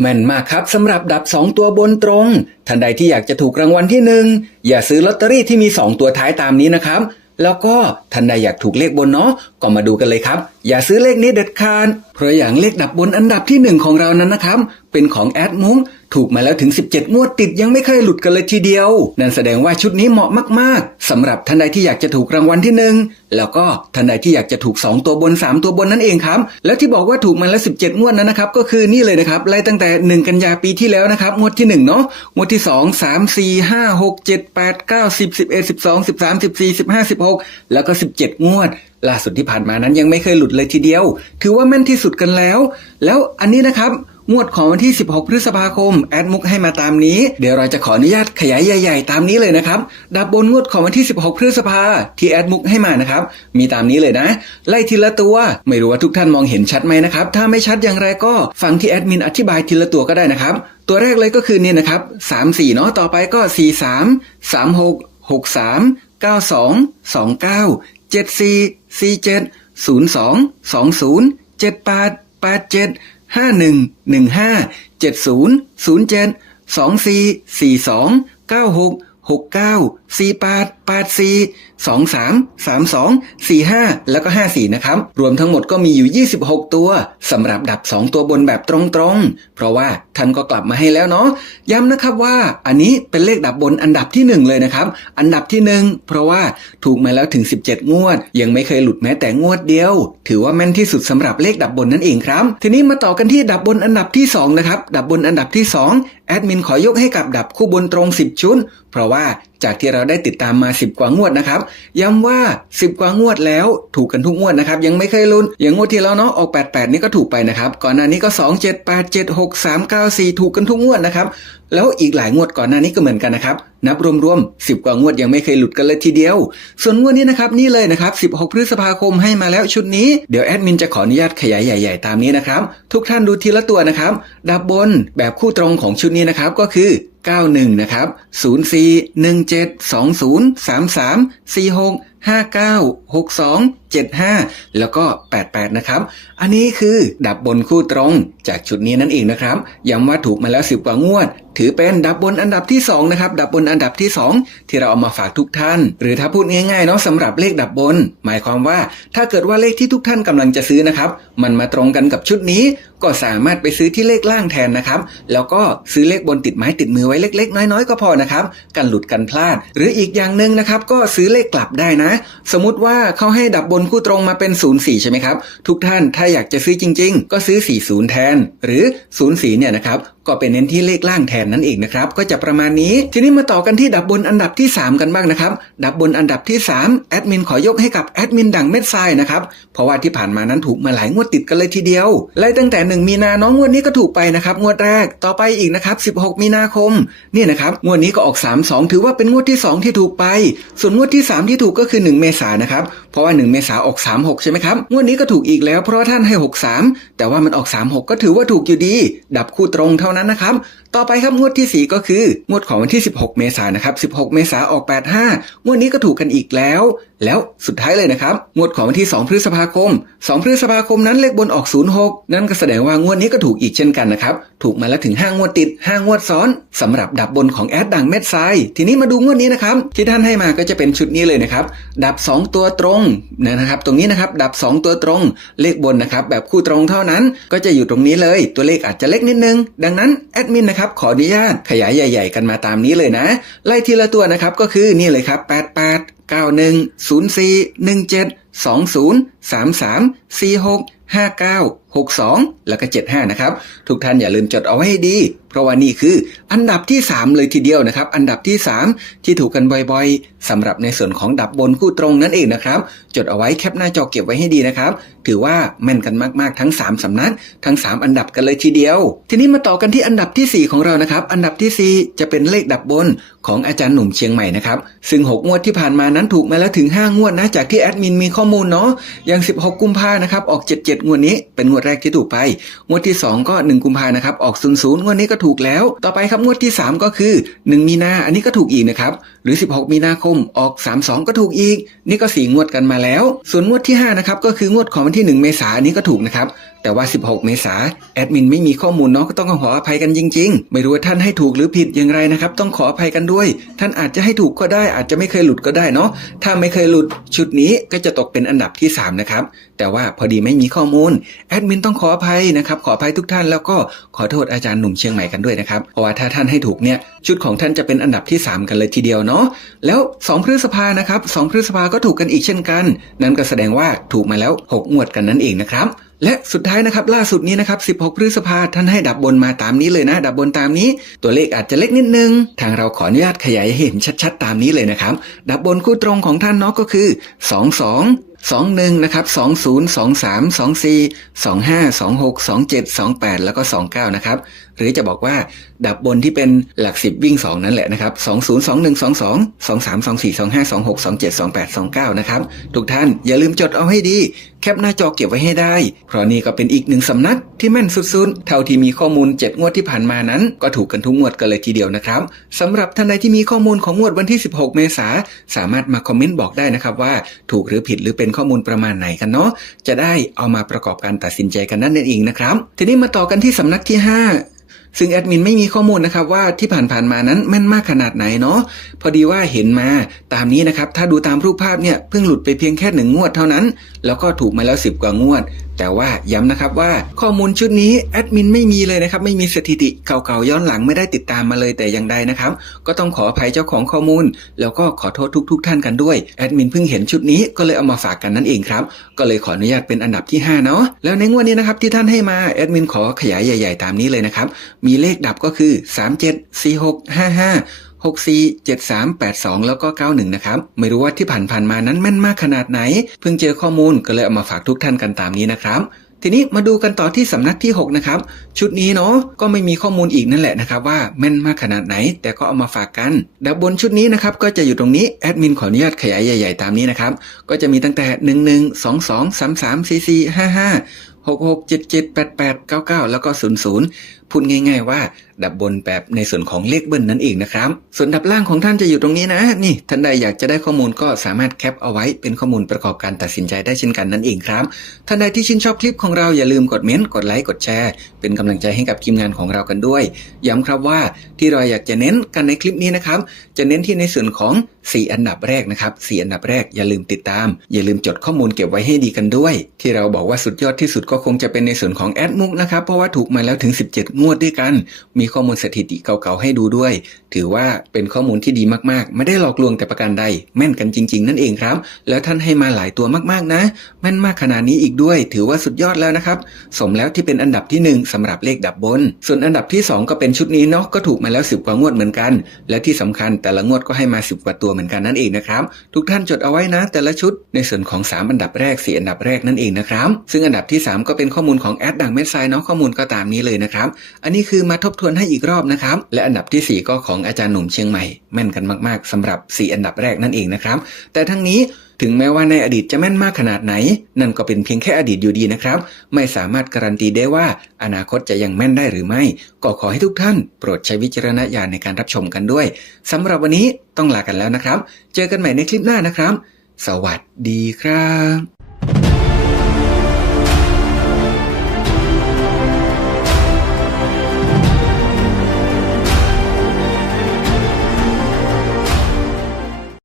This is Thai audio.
แม่นมากครับสำหรับดับ 2 ตัวบนตรง ท่านใดที่อยากจะถูกรางวัลที่หนึ่งอย่าซื้อลอตเตอรี่ที่มี 2 ตัวท้ายตามนี้นะครับ แล้วก็ท่านใดอยากถูกเลขบนเนาะก็มาดูกันเลยครับ อย่าซื้อเลขนี้เด็ดขาดเพราะอย่างเลขดับบนอันดับที่หนึ่งของเรานั้นนะครับเป็นของแอดมุ้งถูกมาแล้วถึง 17 งวดติดยังไม่เคยหลุดกันเลยทีเดียว นั่นแสดงว่าชุดนี้เหมาะมากๆสำหรับท่านใดที่อยากจะถูกรางวัลที่หนึ่งแล้วก็ท่านใดที่อยากจะถูก 2 ตัวบน 3 ตัวบนนั่นเองครับ แล้วที่บอกว่าถูกมาแล้ว 17 งวดนั้นนะครับ ก็คือนี่เลยนะครับไล่ตั้งแต่ 1 กันยาปีที่แล้วนะครับ งวดที่ 1 เนาะงวดที่ 2 3 4 5 6 7 8 9 10 11 12 13 14 15 16 แล้วก็ 17 งวดล่าสุดที่ผ่านมานั้นยังไม่เคยหลุดเลยทีเดียว ถือว่าแม่นที่สุดกันแล้ว แล้วอันนี้นะครับ งวดของวันที่ 16 พฤษภาคม แอดมุกให้มาตามนี้ เดี๋ยวเราจะขออนุญาตขยายใหญ่ๆ ตามนี้เลยนะครับ ดับบนงวดของวันที่ 16 พฤษภาที่แอดมุกให้มานะครับ มีตามนี้เลยนะ ไล่ทีละตัว ไม่รู้ว่าทุกท่านมองเห็นชัดไหมนะครับ ถ้าไม่ชัดอย่างไรก็ฟังที่แอดมินอธิบายทีละตัวก็ได้นะครับ ตัวแรกเลยก็คือเนี่ยนะครับ 3 4 เนาะ ต่อไปก็ 4 3 3 6 6 3 9 2 2 9 7 ห้าหนึ่งหนึ่งห้าเจ็ดศูนย์ศูนย์เจ็ดสองสี่สี่สองเก้าหกหกเก้าสี่แปด แปดสี่สองสามสามสองสี่ห้าแล้วก็ห้าสี่นะครับ รวมทั้งหมดก็มีอยู่ยี่สิบหกตัวสำหรับดับสองตัวบนแบบตรงๆ เพราะว่าท่านก็กลับมาให้แล้วเนาะย้ำนะครับว่าอันนี้เป็นเลขดับบนอันดับที่หนึ่งเลยนะครับ อันดับที่หนึ่งเพราะว่าถูกมาแล้วถึง 17 งวด ยังไม่เคยหลุดแม้แต่งวดเดียว ถือว่าแม่นที่สุดสำหรับเลขดับบนนั่นเองครับ ทีนี้มาต่อกันที่ดับบนอันดับที่สองนะครับดับบนอันดับที่สองแอดมินขอยกให้กับดับคู่บนตรง 10 ชุด เพราะว่าจากที่เราได้ติดตามมา 10 กว่างวดนะครับ ย้ำว่า 10 กว่างวดแล้วถูกกันทุกงวดนะครับ ยังไม่เคยลุ้น อย่างงวดที่แล้วเนาะออก 88 นี่ก็ถูกไปนะครับ ก่อนหน้านี้ก็ 2 7 8 7 6 3 9 4 ถูกกันทุกงวดนะครับ แล้วอีกหลายงวดก่อนหน้านี้ก็เหมือนกันนะครับนับรวมๆ 10 กว่างวดยังไม่เคยหลุดกันเลยทีเดียว ส่วนงวดนี้นะครับนี่เลยนะครับ 16 พฤษภาคมให้มาแล้วชุดนี้ เดี๋ยวแอดมินจะขออนุญาตขยายใหญ่ ๆ ตามนี้นะครับ ทุกท่านดูทีละตัวนะครับ ดับบนแบบคู่ตรงของชุดนี้นะครับก็คือ 91 นะครับ 04 59 62 75 แล้วก็ 88 นะครับ อันนี้คือดับบนคู่ตรงจากชุดนี้นั่นเองนะครับ ย้ำว่าถูกมาแล้ว 10 กว่างวด ถือเป็นดับบนอันดับที่ 2 นะครับ ดับบนอันดับที่ 2 ที่เราเอามาฝากทุกท่าน หรือถ้าพูดง่ายๆเนาะสำหรับเลขดับบน หมายความว่าถ้าเกิดว่าเลขที่ทุกท่านกำลังจะซื้อนะครับ มันมาตรงกันกับชุดนี้ ก็สามารถไปซื้อที่เลขล่างแทนนะครับ แล้วก็ซื้อเลขบนติดไม้ติดมือไว้เล็ก ๆ น้อยๆก็พอนะครับ กันหลุดกันพลาด หรืออีกอย่างหนึ่งนะครับ ก็ซื้อเลขกลับได้นะสมมติว่าเขาให้ดับบนคู่ตรงมาเป็น 0 4 ใช่ไหมครับ ทุกท่านถ้าอยากจะซื้อจริง ๆ ก็ซื้อ 40 แทน หรือ 0 4 เนี่ยนะครับ ก็เป็นเน้นที่เลขล่างแทนนั่นเองนะครับ ก็จะประมาณนี้ ทีนี้มาต่อกันที่ดับบนอันดับที่ 3 กันบ้างนะครับ ดับบนอันดับที่3แอดมินขอยกให้กับแอดมินดังเม็ดทรายนะครับ เพราะว่าที่ผ่านมานั้นถูกมาหลายงวดติดกันเลยทีเดียวไล่ตั้งแต่ 1 มีนาน้องงวดนี้ก็ถูกไปนะครับงวดแรกต่อไปอีกนะครับ16 มีนาคมนี่นะครับงวดนี้ก็ออก 3 2 ถือว่าเป็นงวดที่ 2 ที่ถูกไป ส่วนงวดที่ 3 ที่ถูกก็คือ 1 เมษานะครับเพราะว่า 1 เมษาออก 3 6 ใช่ไหมครับงวดนี้ก็ถูกอีกแล้วเพราะท่านให้ 63 แต่ว่ามันออก 36 ก็ถือว่าถูกอยู่ดี ดับคู่ตรงเท่านั้นนะครับต่อไปครับงวดที่ 4 ก็คืองวดของวันที่ 16 เมษายนนะครับ 16 เมษายนออก 85 งวดนี้ก็ถูกกันอีกแล้ว แล้วสุดท้ายเลยนะครับ งวดของวันที่ 2 พฤษภาคม 2 พฤษภาคมนั้นเลขบนออก 06 นั่นก็แสดงว่างวดนี้ก็ถูกอีกเช่นกันนะครับ ถูกมาแล้วถึง 5 งวดติด 5 งวดซ้อนสำหรับดับบนของแอดดังเม็ดทรายทีนี้มาดูงวดนี้นะครับ ที่ท่านให้มาก็จะเป็นชุดนี้เลยนะครับ ดับ 2 ตัวตรงนะครับ ตรงนี้นะครับ ดับ 2 ตัวตรง เลขบนนะครับ แบบคู่ตรงเท่านั้น ก็จะอยู่ตรงนี้เลย ตัวเลขอาจจะเล็กนิดนึง ดังนั้นแอดมินนะครับ ขออนุญาตขยายใหญ่ ๆ กันมาตามนี้เลยนะ ไล่ทีละตัวนะครับก็คือนี่เลยครับ 88 91 04 17 20 33 46 59 62 แล้วก็ 75 นะครับ ทุกท่านอย่าลืมจดเอาไว้ให้ดี เพราะว่านี่คืออันดับที่ 3 เลยทีเดียวนะครับ อันดับที่ 3 ที่ถูกกันบ่อยๆสำหรับในส่วนของดับบนคู่ตรงนั่นเองนะครับ จดเอาไว้แคปหน้าจอเก็บไว้ให้ดีนะครับ ถือว่าแม่นกันมากๆทั้ง 3สำนัก ทั้ง 3 อันดับกันเลยทีเดียว ทีนี้มาต่อกันที่อันดับทีสี่4 ของเรานะครับ อันดับทีสี่ 4 จะเป็นเลขดับบนของอาจารย์หนุ่มเชียงใหม่นะครับ ซึ่ง 6 งวดที่ผ่านมานั้นถูกมาแล้วถึง 5 งวดนะ จากที่แอดมินมีข้อมูลเนาะ อย่าง 16 กุมภานะครับ ออก 77งวดนี้เป็นงวดแรกที่ถูกไป งวดที่ 2 ก็ 1 กุมภานะครับ ออก 00 งวดนี้ก็ถูกแล้ว ต่อไปครับงวดที่ 3 ก็คือ 1 มีนา อันนี้ก็ถูกอีกนะครับ หรือ 16 มีนาคม ออก 32 ก็ถูกอีก นี่ก็ 4 งวดกันมาแล้ว ส่วนงวดที่5นะครับ ก็คืองวดของวันที่ 1 เมษายนอันนี้ก็ถูกนะครับ แต่ว่า 16 เมษาแอดมินไม่มีข้อมูลเนาะก็ต้องขออภัยกันจริง ๆ ไม่รู้ว่าท่านให้ถูกหรือผิดอย่างไรนะครับ ต้องขออภัยกันด้วย ท่านอาจจะให้ถูกก็ได้ อาจจะไม่เคยหลุดก็ได้เนาะถ้าไม่เคยหลุดชุดนี้ก็จะตกเป็นอันดับที่ 3 นะครับ แต่ว่าพอดีไม่มีข้อมูลแอดมินต้องขออภัยนะครับขออภัยทุกท่านแล้วก็ขอโทษอาจารย์หนุ่มเชียงใหม่กันด้วยนะครับเพราะว่าถ้าท่านให้ถูกเนี่ยชุดของท่านจะเป็นอันดับที่ 3 กันเลยทีเดียวเนาะแล้ว 2 พฤษภานะครับ2พฤษภาก็ถูกกันอีกเช่นกัน นั่นก็แสดงว่าถูกมาแล้ว 6 งวดกันนั่นเองนะครับ และสุดท้ายนะครับล่าสุดนี้นะครับ 16 พฤษภาท่านให้ดับบนมาตามนี้เลยนะ ดับบนตามนี้ ตัวเลขอาจจะเล็กนิดนึง ทางเราขออนุญาตขยายให้เห็นชัด ๆ ตามนี้เลยนะครับ ดับบนคู่ตรงของท่านเนาะก็คือ 22 21 นะครับ 20 23 24 25 26 27 28 แล้วก็ 29 นะครับ หรือจะบอกว่าดับบนที่เป็นหลัก 10 วิ่ง 2 นั่นแหละนะครับ 20 21 22 23 24 25 26 27 28 29 นะครับ ทุกท่านอย่าลืมจดเอาให้ดี แคปหน้าจอเก็บไว้ให้ได้ เพราะนี่ก็เป็นอีกหนึ่งสำนักที่แม่นสุดๆ เท่าที่มีข้อมูล 7 งวดที่ผ่านมานั้น ก็ถูกกันทุกงวดกันเลยทีเดียวนะครับสำหรับท่านใดที่มีข้อมูลของงวดวันที่ 16 เมษาสามารถมาคอมเมนต์บอกได้นะครับว่าถูกหรือผิดหรือเป็นข้อมูลประมาณไหนกันเนาะจะได้เอามาประกอบการตัดสินใจกันนั่นเองนะครับ ทีนี้มาต่อกันที่สำนักที่ 5 ซึ่งแอดมินไม่มีข้อมูลนะครับว่าที่ผ่านๆมานั้นแม่นมากขนาดไหนเนาะพอดีว่าเห็นมาตามนี้นะครับถ้าดูตามรูปภาพเนี่ยเพิ่งหลุดไปเพียงแค่หนึ่งงวดเท่านั้น แล้วก็ถูกมาแล้ว 10 กว่างวด แต่ว่าย้ำนะครับว่าข้อมูลชุดนี้แอดมินไม่มีเลยนะครับไม่มีสถิติเก่าๆย้อนหลังไม่ได้ติดตามมาเลยแต่อย่างใดนะครับ ก็ต้องขออภัยเจ้าของข้อมูล แล้วก็ขอโทษทุกๆท่านกันด้วยแอดมินเพิ่งเห็นชุดนี้ก็เลยเอามาฝากกันนั่นเองครับก็เลยขออนุญาตเป็นอันดับที่5เนาะแล้วในงวดนี้นะครับที่ท่านให้มาแอดมินขอขยายใหญ่ ๆ ตามนี้เลยนะครับมีเลขดับก็คือ 3 7 4 6 5 5 6 4 7 3 8 2 แล้วก็ 91 นะครับ ไม่รู้ว่าที่ผ่านๆมานั้นแม่นมากขนาดไหน เพิ่งเจอข้อมูลก็เลยเอามาฝากทุกท่านกันตามนี้นะครับทีนี้มาดูกันต่อที่สำนักที่ 6 นะครับ ชุดนี้เนาะก็ไม่มีข้อมูลอีกนั่นแหละนะครับ ว่าแม่นมากขนาดไหน แต่ก็เอามาฝากกันดับบนชุดนี้นะครับ ก็จะอยู่ตรงนี้แอดมินขออนุญาตขยายใหญ่ ๆ ตามนี้นะครับ ก็จะมีตั้งแต่ 1 1 2 2 3 3 4 4 5 5 6 6 7 7 8 8 9 9 แล้วก็ 00 พูดง่าย ๆ ว่า ดับบนแบบในส่วนของเลขเบิ้ลนั่นเองนะครับ ส่วนดับล่างของท่านจะอยู่ตรงนี้นะ นี่ท่านใดอยากจะได้ข้อมูลก็สามารถแคปเอาไว้เป็นข้อมูลประกอบการตัดสินใจได้เช่นกันนั่นเองครับ ท่านใดที่ชื่นชอบคลิปของเราอย่าลืมกดเม้นต์กดไลค์กดแชร์ เป็นกำลังใจให้กับทีมงานของเรากันด้วย ย้ำครับว่าที่เราอยากจะเน้นกันในคลิปนี้นะครับจะเน้นที่ในส่วนของ 4 อันดับแรกนะครับ4อันดับแรกอย่าลืมติดตาม อย่าลืมจดข้อมูลเก็บไว้ให้ดีกันด้วย ที่เราบอกว่าสุดยอดที่สุดก็คงจะเป็นในส่วนของแอดมุกนะครับเพราะว่าถูกมาแล้วถึง 17 งวดด้วยกัน มีข้อมูลสถิติเก่าๆให้ดูด้วย ถือว่าเป็นข้อมูลที่ดีมากๆ ไม่ได้หลอกลวงแต่ประการใด แม่นกันจริง ๆ นั่นเองครับ แล้วท่านให้มาหลายตัวมากๆนะ แม่นมากขนาดนี้อีกด้วย ถือว่าสุดยอดแล้วนะครับสมแล้วที่เป็นอันดับที่หนึ่งสำหรับเลขดับบน ส่วนอันดับที่สองก็เป็นชุดนี้เนาะก็ถูกมาแล้ว 10 กว่างวดเหมือนกัน และที่สำคัญแต่ละงวดก็ให้มา 10 กว่าตัวเหมือนกันนั่นเองนะครับ ทุกท่านจดเอาไว้นะ แต่ละชุดในส่วนของ 3 อันดับแรก 4 อันดับแรกนั่นเองนะครับ ซึ่งอันดับที่ 3 ก็เป็นข้อมูลของแอดดังเม็ดไซน์เนาะข้อมูลก็ตามนี้เลยนะครับ อันนี้คือมาทบทวนให้อีกรอบนะครับ และอันดับทีสี่4 ก็ของอาจารย์หนุ่มเชียงใหม่แม่นกันมาก ๆสำหรับ 4 อันดับแรกนั่นเองนะครับ แต่ทั้งนี้ ถึงแม้ว่าในอดีตจะแม่นมากขนาดไหน นั่นก็เป็นเพียงแค่อดีตอยู่ดีนะครับ ไม่สามารถการันตีได้ว่าอนาคตจะยังแม่นได้หรือไม่ ก็ขอให้ทุกท่าน โปรดใช้วิจารณญาณในการรับชมกันด้วยสำหรับวันนี้ต้องลากันแล้วนะครับ เจอกันใหม่ในคลิปหน้านะครับ สวัสดีครับ